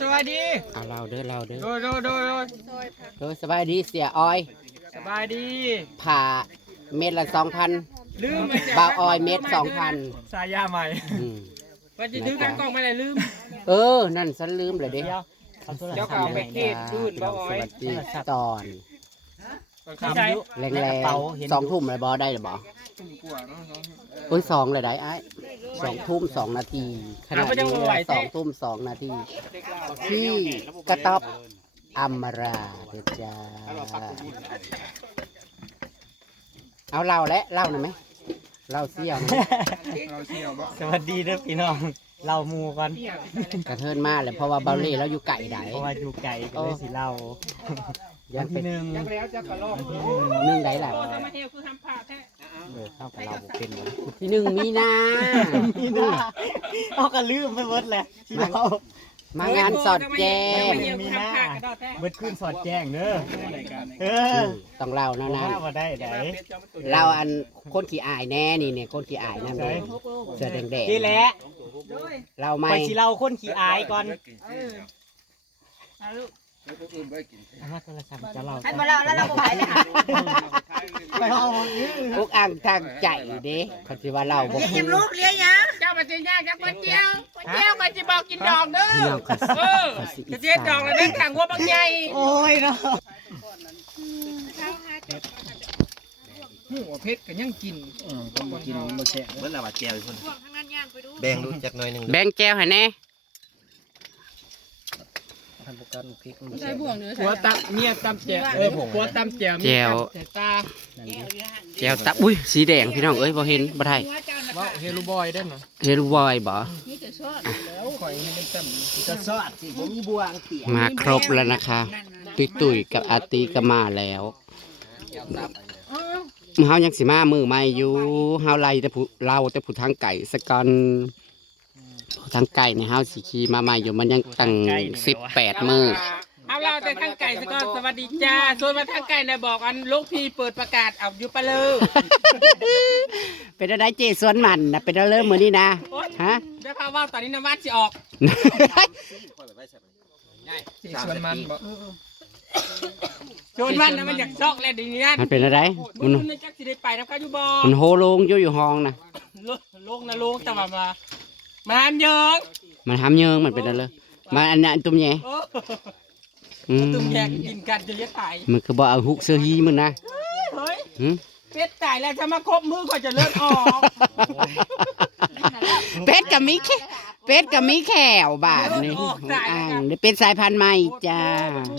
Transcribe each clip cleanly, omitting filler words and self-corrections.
สวัสดีเอาเราเด้อโดสบายดีเสียออยสบายดีผ่าเม็ดละ2,000ลืมบาวออยเม็ด2,000สายยาใหม่ว่าจะถือกันกล้องไม่ได้ลืมนั่นฉันลืมเลยเด้เจ้าเก่าไปเทศอื่นบ่ออยสวัสดีตอนแรง2 ทุ่มเลยบอได้หรือบ่2เลยได้ไอ้2 ทุ่ม 2 นาทีขณะนี้2 ทุ่ม 2 นาทีที่กระต๊อบอัมราเด้อจ้าเอาเล่าหน่อยไหมเล่าเสี่ยวสวัสดีเด้อพี่น้องเราหมู่กันกระเทินมาเลยเพราะว่าเบาเล่แล้วอยู่ไก่ไหนเพราะว่าอยู่ไก่ก็เลยสิเล่ายังเป็นหนึ่งไหนล่ะเข้ากับเราเป็นที่1 มีนาเอากันลืมไปหมดเลยที่เรามางานสอดแจ้งมีหน้าเบิดขึ้นสอดแจ้งเด้อต้องเล่านะว่าได้เราอันคนขี้อายแน่นี่เนี่ยคนขี้อายนั่นเลยเสื้อแดงนี่แหละเราไม่ไปสิเราคนขี้อายก่อนโทรศัพท์จะเราให้มาเราแล้วเราไปเลยค่ะไปเอาอุกอ่างทางใจเด้เขาคิดว่าเราเลี้ยงลูกเลี้ยงยังเจ้ามาจีนยากจักมาเจียวมาจีบอกกินดอกเด้อกระเจี๊ยบดอกแล้วนั่งขังหัวบางใหญ่โอ้ยเนาะหัวเพชรก็ยังกินต้องกินโมเชะเมื่อไหร่ว่าแก้วคนแบ่งรู้จักหน่อยหนึ่งแบ่งแก้วให้แน่หัวตับเมียตับแจวหัวตับแจวตาแก้วตับอุ้ยสีแดงพี่น้องเอ้ยบ่เห็นบ่ได้ว่าเฮลูบอยได้เหรอเฮลูบอยบ่มาครบแล้วนะคะตุ๋ยกับอาตีก็มาแล้วเฮายังสิมามือใหม่อยู่เฮาไล่แต่ผู้ทางไก่สกอนทางไก่ในเฮาสิขี่มาใหม่อยู่มันยังตั้ง18 มื้อเอาเราแต่ทางไก่สกอนสวัสดีจ้าส่วนมาทางไก่เนี่ยบอกอันลูกพี่เปิดประกาศเอาอยู่ปะเลยเป็นอะไรเจสวนมันนะเป็นเริ่มมือนี่นะฮะได้ข่าวว่าตอนนี้น้ำวัดจะออกเจสวนมันบอกชวนมันนะมันอยากซอกแล้วดีนี่นั่นมันเป็นอะไรมันจักสิได้ไปน้ำข้าวอยู่บ่มันโฮลงอยู่ห้องนะลงแต่ว่ามันทำเยิงมันเป็นอะไรมันอันนั้นตุ้มแย่ตุ้มแย่กินกันจะเลี้ยงตายมันคือบ่เอาฮุกเสื้อฮีมึงนะเฮ้ยเป็ดตายแล้วจะมาครบมือก่อนจะเลือดออกเป็ดกับมีแขวบาทนี่นี่เป็นสายพันธุ์ใหม่จ้า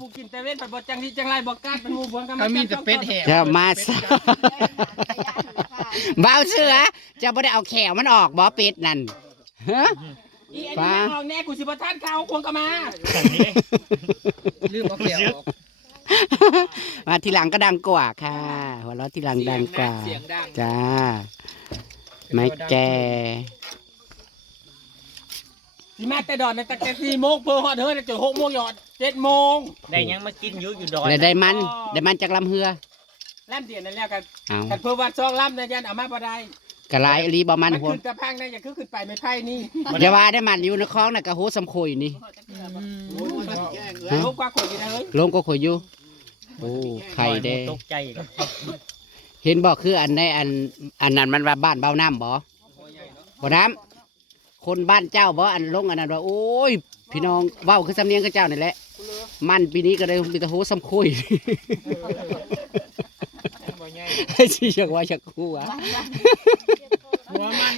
ผู้กินแต่เว้นผัดบดจังที่จังไรบอกกาดเป็นหมูบวนกันมีแต่เป็ดแหวจะมาบ่าวเสือจะไม่ได้เอาแขวมันออกบ่เป็ดนั่นฮะป้าออกแน่กูสิบท่านเขาควงกันมาลืมเอาแขวออกมาทีหลังก็ดังกว่าค่ะหัวเราะทีหลังดังกว่าจ้าไม่แก่ที่มาแต่ดอนในแต่4 โมงเพื่อฮอดเฮ้ยจะ6 โมงหยอด7 โมงได้ยังมากินอยู่ดอนได้มันจากลำเฮือลำเดียนนั่นแล้วกันเพื่อวัด2 ลำนะยันเอามาบ่ได้กระไรรีบมันหัวขึ้นกระพังได้อย่าขึ้นไปไม่ไพ่นี่อย่าว่าได้มันอยู่ในคลองน่ะกระโหสำคุยนี่ลงกว่าข่อยอยู่นะเฮ้ยลงก็ข่อยอยู่โอ้ไข่แดงตกใจเห็นบอกคืออันในอันนั้นมันว่าบ้านเบาน้ำบ่น้ำคนบ้านเจ้าบ่อันลงอันนั้นว่าโอ้ยพี่น้องเว้าคือสำเนียงกับเจ้านี่แหละมันปีนี้ก็ได้มีแต่โหสำคุยให้ชี้ชักว่าชักคู่อ่ะหัวมั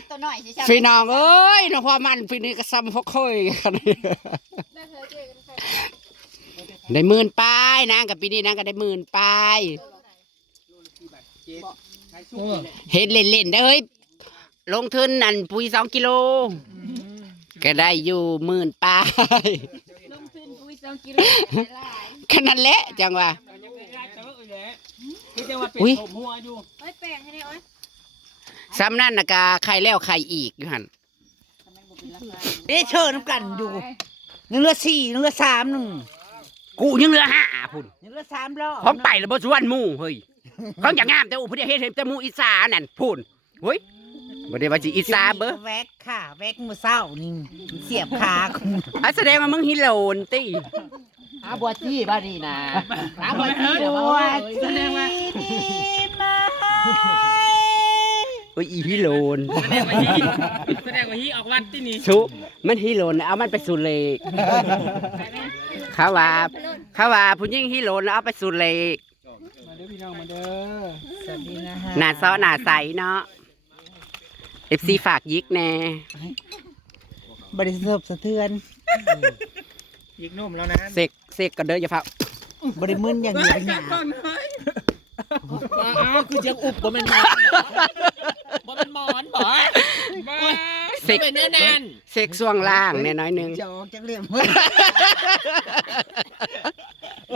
นตัวน้อยพี่น้องเอ้ยน้องพ่อมันปีนี้ก็ซ้ำพกคุยกันได้10,000 ปลายนางกับปีนี้นางก็ได้10,000 ปลายเห็นเล่นๆได้เฮ้ยลงทุนนั่นปุ๋ย2 กิโลก็ได้อยู่10,000 ปลายลงทุนปุ๋ย2 กิโลขนาดเละจังวะอุ้ยซ้ำนั่นนะกาไข่แล้วไข่อีกอยู่หันเชิญน้ำกันอยู่1 เรือ 4 1 เรือ 3 1กูยังเหลือ5พุ่น1 เรือ 3 รอบพร้อมไปแล้วบ่ชวนหมู่เฮ้ยเขาอย่างงามแต่อุปเทศเห็นแต่หมู่อีสานนั่นพุ่นเฮ้ย บ่ได้ว่าสิอิสาเบ้อ แวกค่ะแวกมือเศร้านี่เสียบขาคุณ อ่ะแสดงว่ามึงฮิโลนติ อาบัวจี้บ้านี่นะอาบัวจี้เดี๋ยวบัวจี้มา โอ้ยอีฮิโลน แสดงว่าฮีออกวัดที่นี่ ชุมันฮิโลนเอามันไปสุเลกเขาว่าผู้หญิงฮิโลนเอาไปสุเลก สวัสดีนะฮะ หน้าซ้อหน้าใสเนาะ FC ฝากยิกแน่ บริสุทธิ์สะเทือน ยิกนุ่มแล้วนะ เสกก็เด้ออย่าเฝ้า บริมึนอย่างเดียวเนี่ย คือจะอุบบ่เป็นหมอนบ่เป็นหมอนบ่ เสกเสกช่วงล่างแน่น้อยหนึง จะออกจากเรื่อง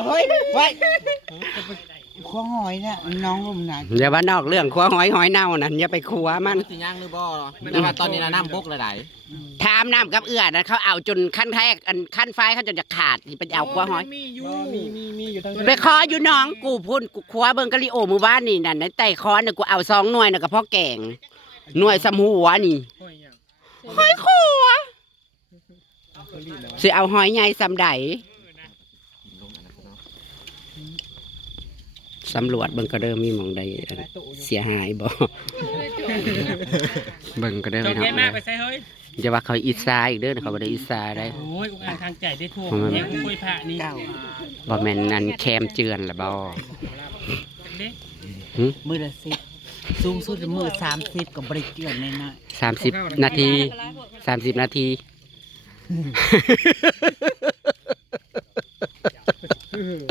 เฮ้ยไว้ข้อหอยเนี่ยน้องลมหนา อย่าว่านอกเรื่องครัวหอยเน่านั่นอย่าไปครัวมัน สิย่างหรือบ่แต่ว่าตอนนี้นะน้ำบกเลยได้ ถามน้ำกับเอื้อนะเขาเอาจนขั้นแรกอันขั้นไฟเขาจนจะขาดที่ไปเอาครัวหอย มีอยู่ทั้ง ไปขออยู่น้องกูพุ่นกูครัวเบิ่งกะลิโอมือบ้านนี่นั่นในไต่คอนน่ะกูเอา2 หน่วยน่ะกับพ่อแกงหน่วยสำหัวนี่หอยขัวสิเอาหอยใหญ่สำใดสำรวจเบิ่งก็เด้อมีหม่องใดเสียหายบ่เบิ่งก็เด้อ จ พี่ บ น้อ แย่มาก ง ไปใส่เฮ้ย อย่าว่าเขาอิสาอีกเด้อเขาบ่ได้อิสาได้ โอ้ยอุกอ่านทางใจได้ทั่วแย่คุยพระนี่ บ่แม่นนั่นแคมเจือนล่ะบ่ เด็ก มือละ10สูงสุดมือ30กับบริเกือนในน่ะ 30 นาที 30 นาที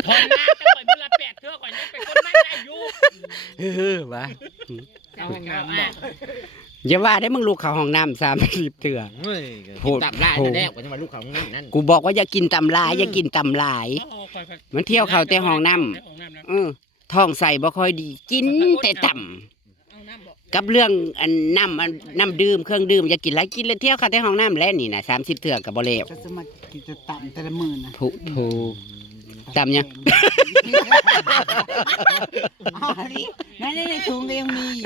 คนหน้าจะปล่อยมือละ8เทื่อก่อนยังเป็นคนไม่ได้อยู่ วะ เอางามอ่ะ อย่าว่าได้มึงลูกเขาห้องน้ำ30 เถื่อ เฮ้ย โหด ตับได้แน่กว่าจะมาลูกเขานั่น กูบอกว่าอย่ากินตำลายอย่ากินตำลาย มันเที่ยวเขาแต่ห้องน้ำท้องใส่บ่ค่อยดี กินแต่ต่ำกับเรื่องอันน้ำดื่มเครื่องดื่มอย่ากินหลายกินเลยเที่ยวเขาแต่ห้องน้ำแล้วนี่นะ30 เถื่อกับบ่เลว จะสมัครกิจต่ำแต่ละมือนะ ถูต่ำยัง อ๋อนี่นั่นในถุงก็ยังมีอยู่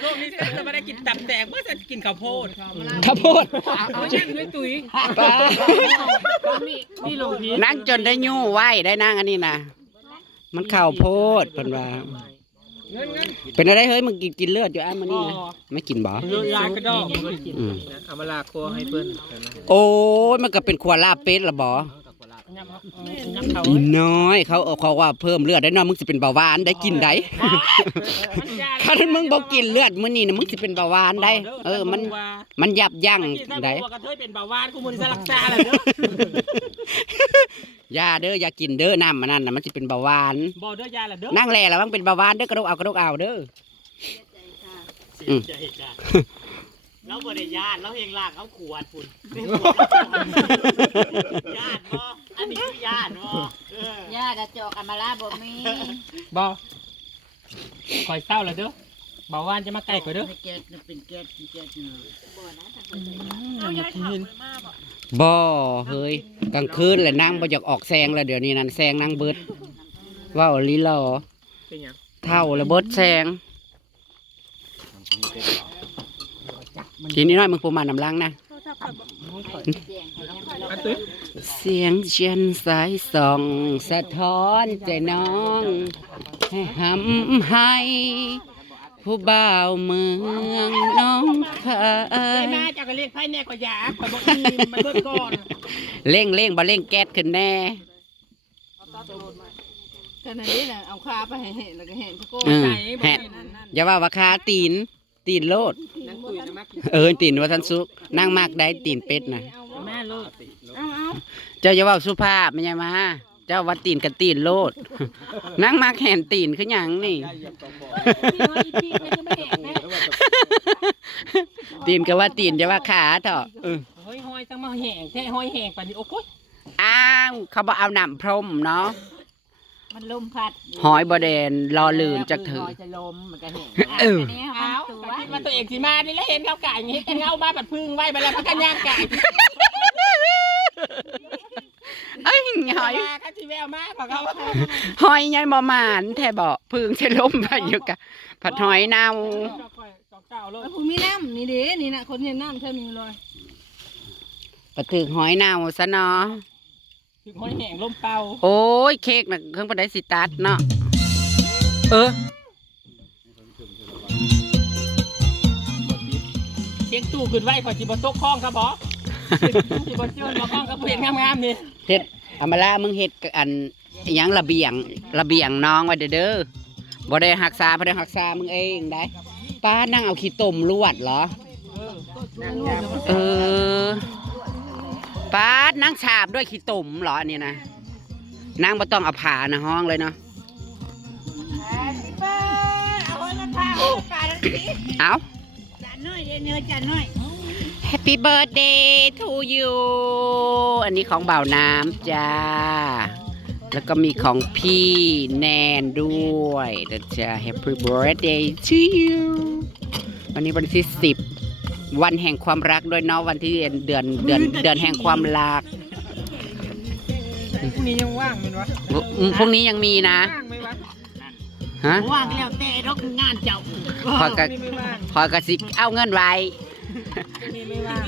โลกนี้จะไม่ได้กินตับแตกเมื่อจะกินข้าวโพด ข้าวโพด เอาแช่งด้วยตุ๋ยนี่ลงพี นั่งจนได้ยู่ไหวได้นั่งอันนี้นะมันข้าวโพดเพิ่นว่าเป็นอะไรเฮ้ยมึงกินเลือดอยู่อันมันนี่นะไม่กินบ่ ลากระดอก อืม เอามาลาครัวให้เพื่อน โอ้ยมันก็เป็นขวาลาบเป็ดละบ่อีน้อยเขาว่าเพิ่มเลือดได้เนาะมึงสิเป็นเบาหวานได้กินได้ถ้ามึงบ่กินเลือดมื้อนี้นะมึงสิเป็นเบาหวานได้มันยับยั้งได้ กระเทยเป็นเบาหวานกูมันจะรักษาอะไรเด้อ อย่าเด้ออย่ากินเด้อน้ำมันนั่นน่ะมันสิเป็นเบาหวาน บ่เด้อยาละเด้อ นั่งแลแล้วมันเป็นเบาหวานเด้อกระดกเอาเด้อ เราบ่ได้ญาติเราเฮงลากเอาขวดพุ่นญาติบ่อันนี้คือญาติบ่ ญาติจอกอามาลาบ่มี บ่คอยเศร้าแล้วเด้อเบาหวานจะมาไกลกว่าเด้อ แก๊สเป็นแก๊สเนาะ บ่เฮ้ยกลางคืนแหละนั่งบ่อยากออกแซงแล้วเดี๋ยวนี้นั่นแซงนั่งเบิดว้าวลีลอ เป็นหยัง เท่าแล้วเบิดแซงทีนี้น้อยมึงปูมาน้ำล้างนะ อันตุ้ย เสียงเชียนสายส่องสะท้อนใจน้องให้หำให้ผู้บ่าวเมืองน้องคา ไอ้ ย แม่จะก็เรียกไพ่แน่กว่ายาข่อยบ่มีมันเบิดก่อน เร่งบ่เร่งแก๊สขึ้นแน่ ขนาดนี้น่ะเอาขาไปให้เห็นแล้วก็เห็นทุกคน แฮะอย่าว่าว่าคาตีนโลด นั่งตุ้ยนะมัก ตีนว่าทันสุกนั่งมากได้ตีนเป็ดนะ แม่ลูก เจ้าอย่าว่าสุภาพไม่ใช่มาเจ้าว่าตีนกับตีนโลด นั่งมากแหนตีนคือหยังนี่ ตีนก็ว่าตีนจะว่าขาเถอะ เฮ้ยหอยจังมาแห้งแท้หอยแห้งปานนี้โอ้ย อ้าวเขาบอกเอาน้ำพรมเนาะ มันลมพัด หอยบอแดนรอลืนจักถือ จะลมมันก็เห็น เออ นี่ อ้า มัน ว ตัว คิดว่าตัวเองสิมานี่แล้วเห็นเขาไก่อย่างงี้เงามาปัดพึ่งไว้ไปแล้วพักกันย่างไก่ เอ้ยหอย มาก็สิแววมากของเขา หอยยังบ่หมานแท้บอก พึ่งใช้ลมไปอยู่กะผัดหอยเน่า ภูมิน้ำนี่เด้นี่นะคนเห็นน้ำเท่านี้เลย ปะถึกหอยเน่าซะเนาะ ถึงหอยแห้งลมเป่า โอ้ยเค้กน่ะเครื่องประดับสิตัดเนาะเสียงตู้ขึ้นไว้ขอจิบตกคล้องครับบอจิบเจือนมาคล้องกับเห็นงามๆนี่ เฮ็ดอามาลามึงเฮ็ดอันหยังระเบียงน้องไว้เด้อบ่ได้รักษาบ่ได้รักษามึงเองได้ป้านั่งเอาขี้ต้มลวดเหรอป้านั่งฉาบด้วยขี้ต้มเหรออันนี้นะนั่งบ่ต้องเอาผ้านะห้องเลยเนาะเอา จานน้อยเนื้อจานน้อย Happy birthday to you อันนี้ของบ่าวน้ำจ้าแล้วก็มีของพี่แนนด้วยนะจ๊ะ Happy birthday to you วันนี้วันที่10วันแห่งความรักด้วยเนาะวันที่เดือนแห่งความรัก พรุ่งนี้ยังว่างมั้ยวะ พรุ่งนี้ยังมีนะ ว่างไหมวะ ฮะ ว่างแล้วแต่รกงานเจ้า พอกระสิเอาเงินไว้ ไม่ว่าง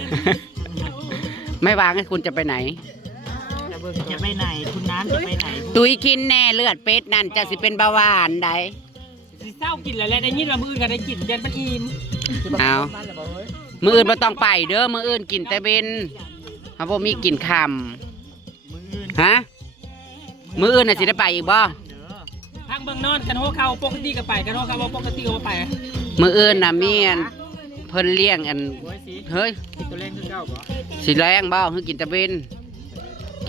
ไม่วางให้คุณจะไปไหน จะไปไหนคุณน้ำจะไปไหน ตุ้ยกินแน่เลือดเป็ดนั่นจะสิเป็นเบาหวานได้ สิเศร้ากินแล้วแหละได้ยินว่ามืออื่นก็ได้กินยันมันอิ่ม เอามืออื่นมาต้องไปเด้อมืออื่นกินแต่เบนเขาบอกมีกินคำฮะมืออื่นน่ะสิได้ไปอีกบ่ ทางเบิ่งนอนกันหัวเข่าปกติก็ไปกันหัวเข่าบ่ปกติก็บ่ไป มืออื่นน่ะมีอันเพิ่นเลี้ยงอันเฮ้ย กินตัวเล่นคือเก่าบ่ สิแรงบ่คือกินแต่เบน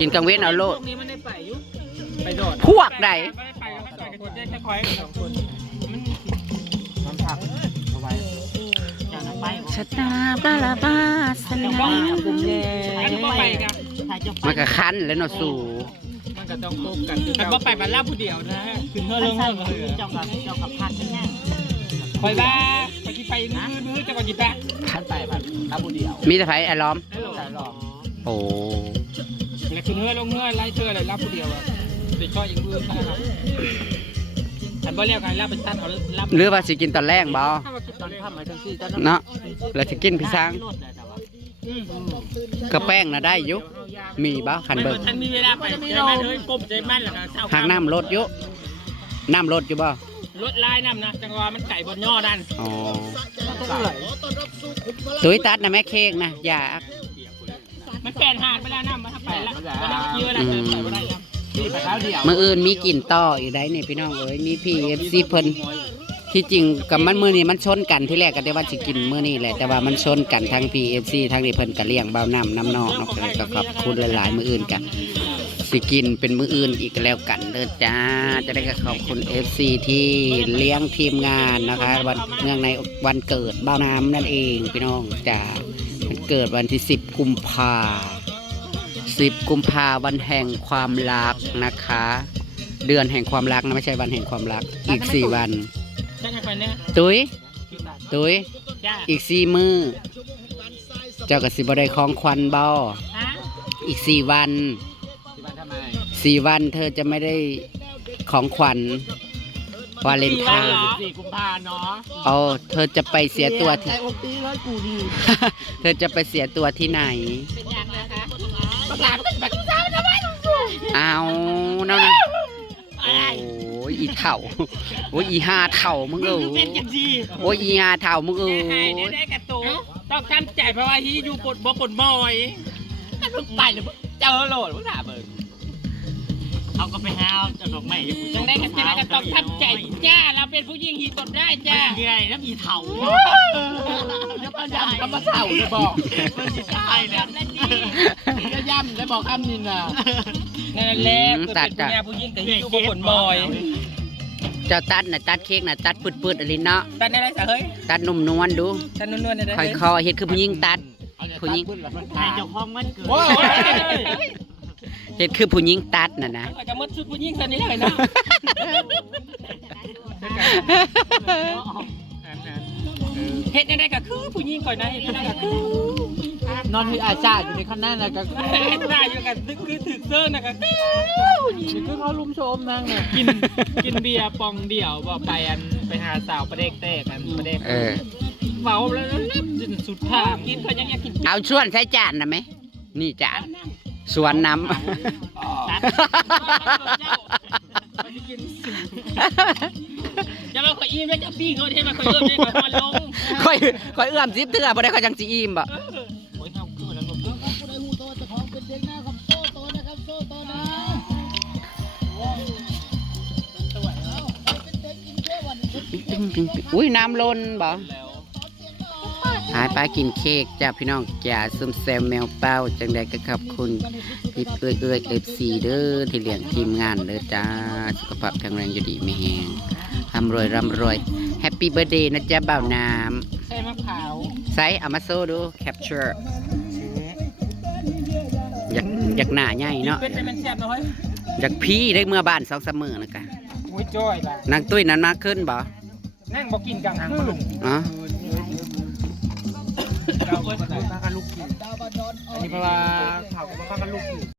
กินกลางเว้นเอาโลด พวกนี้มันได้ไปอยู่ไปโดด พวกใด ไม่ได้ไปแล้วก็ต่อยกันคนได้แค่คอยสองคนมันผักเอาไว้ จะไป ชะตาบาลาบาส เดี๋ยว นา บ้องกลุ่มแย่อันนี้บ่ไปกัน มันก็คันแล้วเนาะสู่ มันก็ต้องตบกันมันบ่ไปบ้านลาผู้เดียวนะขึ้นเฮือเรื่องเฮือเลย เจ้ากับพันนั่นแน่ คอยว่าไปที่ไปมือจะก่อนจิแปะ ท่านไปพันอาบุเดียว มีแต่ไผไอ้ล้อม ได้หรอ โอ้ แล้วขึ้นเฮือลงเฮือไล่เธอเลยลาผู้เดียวอ่ะเด็กก็ยังมือนะครับอันบ่เรียกกันลาเป็นตันเขาลา หรือว่าสิกินตอนแรกบ่ ถ้าว่าคิดตอนทำหมายถึงสี่ตอน เนาะแล้วสิกินพี่ช้างก็แป้งน่ะได้อยู่มีบ่คัน ไม่ เบิ่ง ทันมีเวลาไปใจมันเลยก้มใจมันแล้วก็เศร้า หากน้ำลดอยู่น้ำลดอยู่บ่ รถลายน้ำนะจังหวะมันไก่บนย่อนั่น อ๋อตุ้ยตัดนะแม่เค้กนะอย่า มันแปลนหาดไปแล้วน้ำมันไปแล้วเยอะแล้วไปไม่ได้แล้ว นี่ไปแล้วเดียว มื้ออื่นมีกินต่ออีกได้นี่พี่น้องเอ้ยมีพี่ FC เพิ่นที่จริงกับมันมื้อนี้มันชนกันที่แรกก็ได้ว่าสิกินมื้อนี้แหละแต่ว่ามันชนกันทั้ง PFC ทั้งนี้เพิ่นก็เลี้ยงเบาน้ำน้ำนอกเนาะก็ขอบคุณหลายๆมื้ออื่นกันสิกินเป็นมื้ออื่นอีกแล้วกันเด้อจ้าจะได้ก็ขอบคุณ FC ที่เลี้ยงทีมงานนะคะวันเนื่องในวันเกิดเบาน้ำนั่นเองพี่น้องจ้ามันเกิดวันที่10 กุมภาวันแห่งความรักนะคะ เดือนแห่งความรักนะไม่ใช่วันแห่งความรักอีก4 วัน จะไปเนี่ย ตุ้ยจ้าอีก4 มื้อเจ้าก็สิบ่ได้ของขวัญบ่ ฮะ อีก4 วัน ที่บ้านทำไม 4 วันเธอจะไม่ได้ของขวัญวาเลนไทน์ 4 กุมภาเนาะ เอาเธอจะไปเสียตัวที่ แต่อกตีร้อยกูดี เธอจะไปเสียตัวที่ไหน เป็นยังนะคะภาษามันก็แบบภาษามันทำไม เอาเนาะโอ้ยอีเถ่าโอ้ยอีห้าเถ่ามึงเอ้ย เป็นจังซี่ โอ้ยอีห้าเถ่ามึงเอ้ย ได้กระตูต้องทำใจเพราะว่าฮีอยู่ปดบ่ปอยถ้าเพิ่งไปเลยเจอโหลดเพิ่งถามเบิ่ง เอาก็ไปหาเอาดอกไม้ ยังได้กันจ้าก็ต้องทำใจจ้าเราเป็นผู้หญิงฮีตดได้จ้า ใหญ่แล้วมีเถา แล้วก็ย่ำคำว่าเต่าจะบอก มันจะตายเนี่ย ก็ย่ำได้บอกคำนี้น่ะนั่นแหละคือเป็นผู้หญิงกับฮีอยู่บ่ปอย เจ้าตัดน่ะตัดเค้กน่ะตัดปืดๆอะไรเนาะ ตัดได้ไรสะเฮ้ย ตัดนุ่มนวลดู ตัดนวลๆได้ คอยเฮ็ดคือผู้หญิงตัดผู้หญิง ใครเจ้าของมันเกิด โอ้ย เฮ็ดคือผู้หญิงตัดน่ะนะ ก็จะมดชุดผู้หญิงคนนี้เลยนะ เฮ็ดยังไงก็คือผู้หญิงก่อนนะเฮ็ดยังไงก็คือน อนที่อาชาอยู่ในขั้นนั้นแล้วก็ ได้อยู่กันคือถึกเซิร์นนะก็คือ นี่คือเขาลุมโชมนางเนี่ย กินเบียร์ปองเดี่ยวบ่ไปหาสาวประเด็กเตะกันประเด็ก เมาแล้วนับจนสุดทางกินเขายังอยากกิน เอาชวนใส่จานนะไหมนี่จานสวนน้ จะมาขออิ่มแล้วจะปี้เขาที่มาขอเริ่มได้ขอลง ำค่อยเอื้อมซิบเถื่อบ่ได้เขาจังสิอิ่มบ่ โอ้ยเขาคือแล้วก็ อุ้ยน้ำล้นบ่ แล้ว หายไปกินเค้กจ้าพี่น้องจ้าซุ่มแซมแมวเป้าจังใดก็ขอบคุณพี่เอื้อยFCเด้อที่เลี้ยงทีมงานเด้อจ้าสุขภาพแข็งแรงอยู่ดีไม่แห้งร่ำรวยแฮปปี้เบิร์ดเดย์นะจ๊ะบ่าวน้ ใส่มะพร้าว ำไซส์เอามาโซ่ดูแคปเจอร์อยากหน้าใหญ่เนาะ เป็นมันแซ่บน้อย อยากพี่ได้เมื่อบ้าน2-3 มื้อนะกะ โอ้ยจ้อยล่ะ นางตุ้ยนั้นมาขึ้นบ่ นั่งบอกกินกลางหางลุง อ๋อ เราเพิ่งพากันลูกกินอันนี้เพราะว่าเขาก็พากันลูกกิน